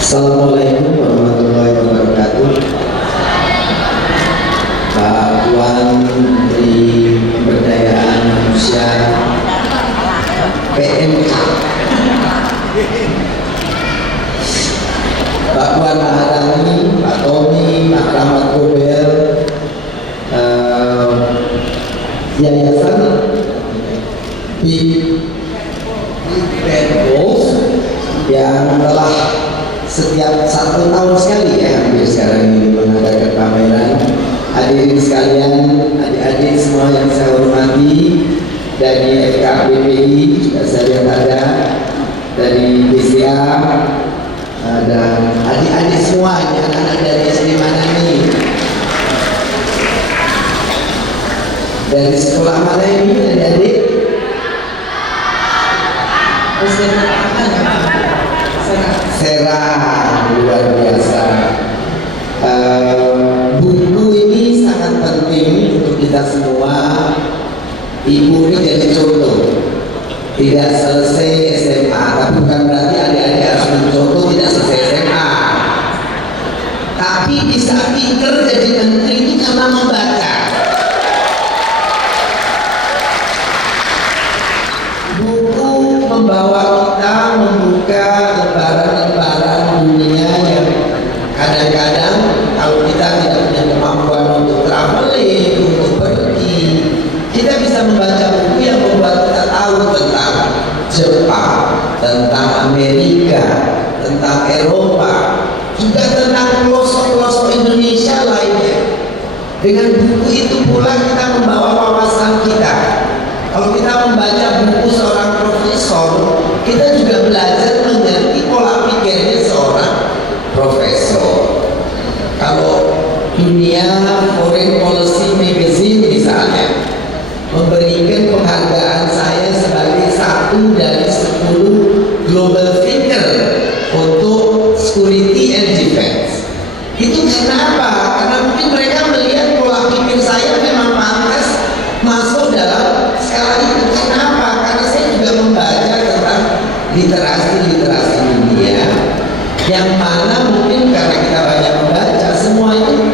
Assalamualaikum warahmatullahi wabarakatuh. Pak Tuan Menteri Pemberdayaan Manusia PMK, Pak Puan Maharani, Pak Tommy, Pak Rahmat Gober, Yayasan Big Bad Wolf yang telah setiap 1 tahun sekali hampir sekarang ini mengadakan pameran. Hadirin sekalian, adik-adik semua yang saya hormati, dari FKBPI juga saya lihat ada, dari BCA, dan adik-adik semua, anak-anak dari SD mana nih? Dari sekolah mana ini adik-adik? Serang, luar biasa. Buku ini sangat penting untuk kita semua. Ibu ini jadi contoh. Tidak selesai SMA, tapi bukan berarti adik-adik harus mencontoh tidak selesai SMA. Tapi bisa pinter jadi menteri itu karena membaca. Buku membawa kita membuka lembaran-lembaran dunia yang kadang-kadang kalau kita tidak punya kemampuan untuk traveling, untuk pergi, kita bisa membaca buku yang membuat kita tahu tentang Jepang, tentang Amerika, tentang Eropa, juga tentang pelosok-pelosok Indonesia lainnya. Dengan buku itu pula kita membawa wawasan kita. Kalau kita membaca buku seorang profesor, kita juga belajar mengerti pola pikirnya seorang profesor. Kalau dunia Foreign Policy Magazine misalnya memberikan penghargaan saya sebagai 1 dari 10 global thinker untuk security and defense. Itu karena apa? Karena mungkin mereka melihat pola pikir saya memang pantas masuk dalam skala itu. Kenapa? Karena saya juga membaca tentang literasi dunia yang mana mungkin karena kita banyak membaca, semua itu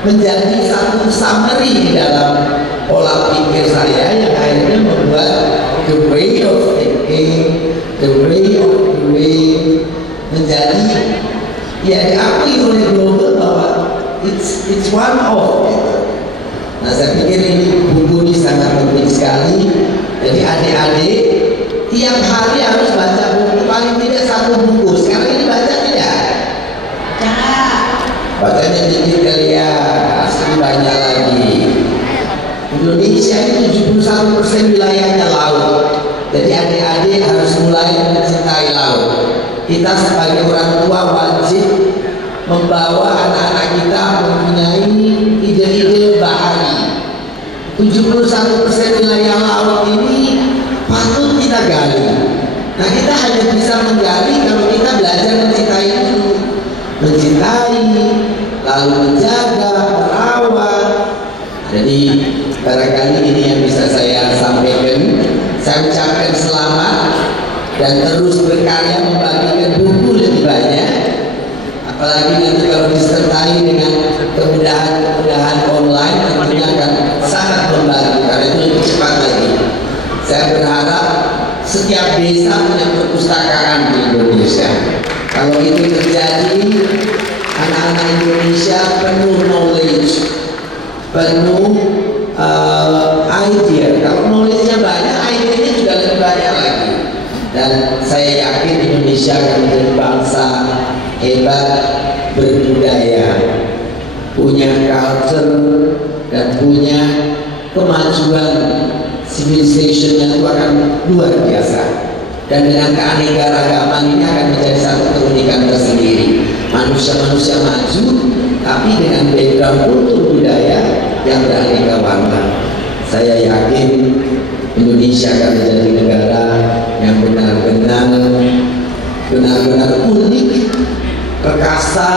menjadi satu summary di dalam pola pikir saya yang akhirnya membuat the way of thinking, the way of doing menjadi ya diakui oleh global bahwa it's one of gitu. Nah, saya pikir ini buku ini sangat penting sekali. Jadi adik-adik tiap hari harus baca buku, paling tidak 1 buku. Sekarang ini baca tidak? Bacanya dikit kali ya, asli banyak lagi. Indonesia ini 71% wilayahnya laut. Jadi adik-adik harus mulai mencintai laut. Kita sebagai orang tua wajib membawa anak-anak kita mempunyai ide-ide bahari. 71% wilayah laut ini patut kita gali. Nah, kita hanya bisa menggali kalau kita belajar mencintai itu, mencintai, lalu menjaga, merawat. Jadi barangkali ini yang bisa saya sampaikan. Saya ucapkan selamat dan terus berkarya membagikan buku lebih banyak. Apalagi nanti kalau disertai dengan kemudahan online tentunya akan sangat membantu karena itu lebih cepat lagi. Saya berharap setiap desa punya perpustakaan di Indonesia. Kalau itu terjadi, anak-anak Indonesia penuh knowledge, penuh idea. Kalau knowledge-nya banyak, idea-nya juga lebih banyak lagi. Dan saya yakin Indonesia akan menjadi bangsa hebat, berbudaya, punya culture dan punya kemajuan civilization yang itu akan luar biasa. Dan dengan keanekaragaman ini akan menjadi satu keunikan tersendiri. Manusia-manusia maju, tapi dengan background kultur budaya yang beraneka warna. Saya yakin Indonesia akan menjadi negara yang benar-benar unik, perkasa,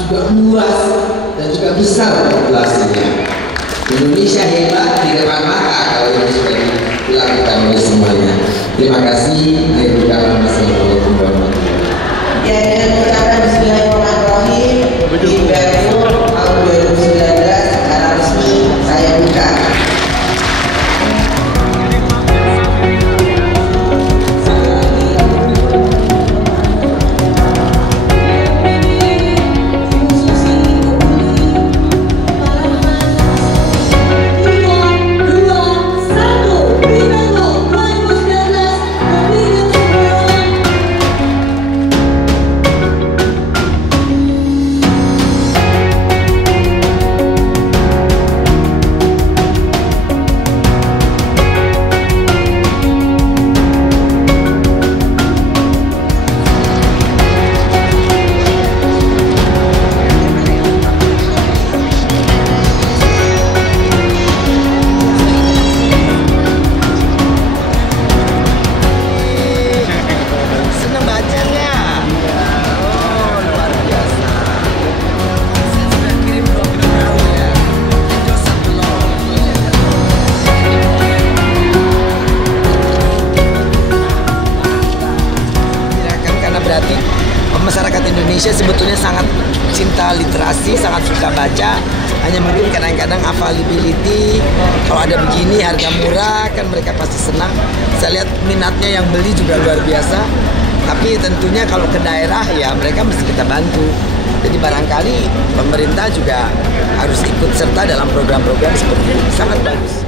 juga luas dan juga besar populasinya. Indonesia hebat di depan mata kalau ini sudah dilakukan oleh semuanya. Terima kasih. Assalamualaikum warahmatullahi wabarakatuh. Indonesia sebetulnya sangat cinta literasi, sangat suka baca. Hanya mungkin kadang-kadang availability, kalau ada begini harga murah kan mereka pasti senang. Saya lihat minatnya yang beli juga luar biasa. Tapi tentunya kalau ke daerah ya mereka mesti kita bantu. Jadi barangkali pemerintah juga harus ikut serta dalam program-program seperti ini. Sangat bagus.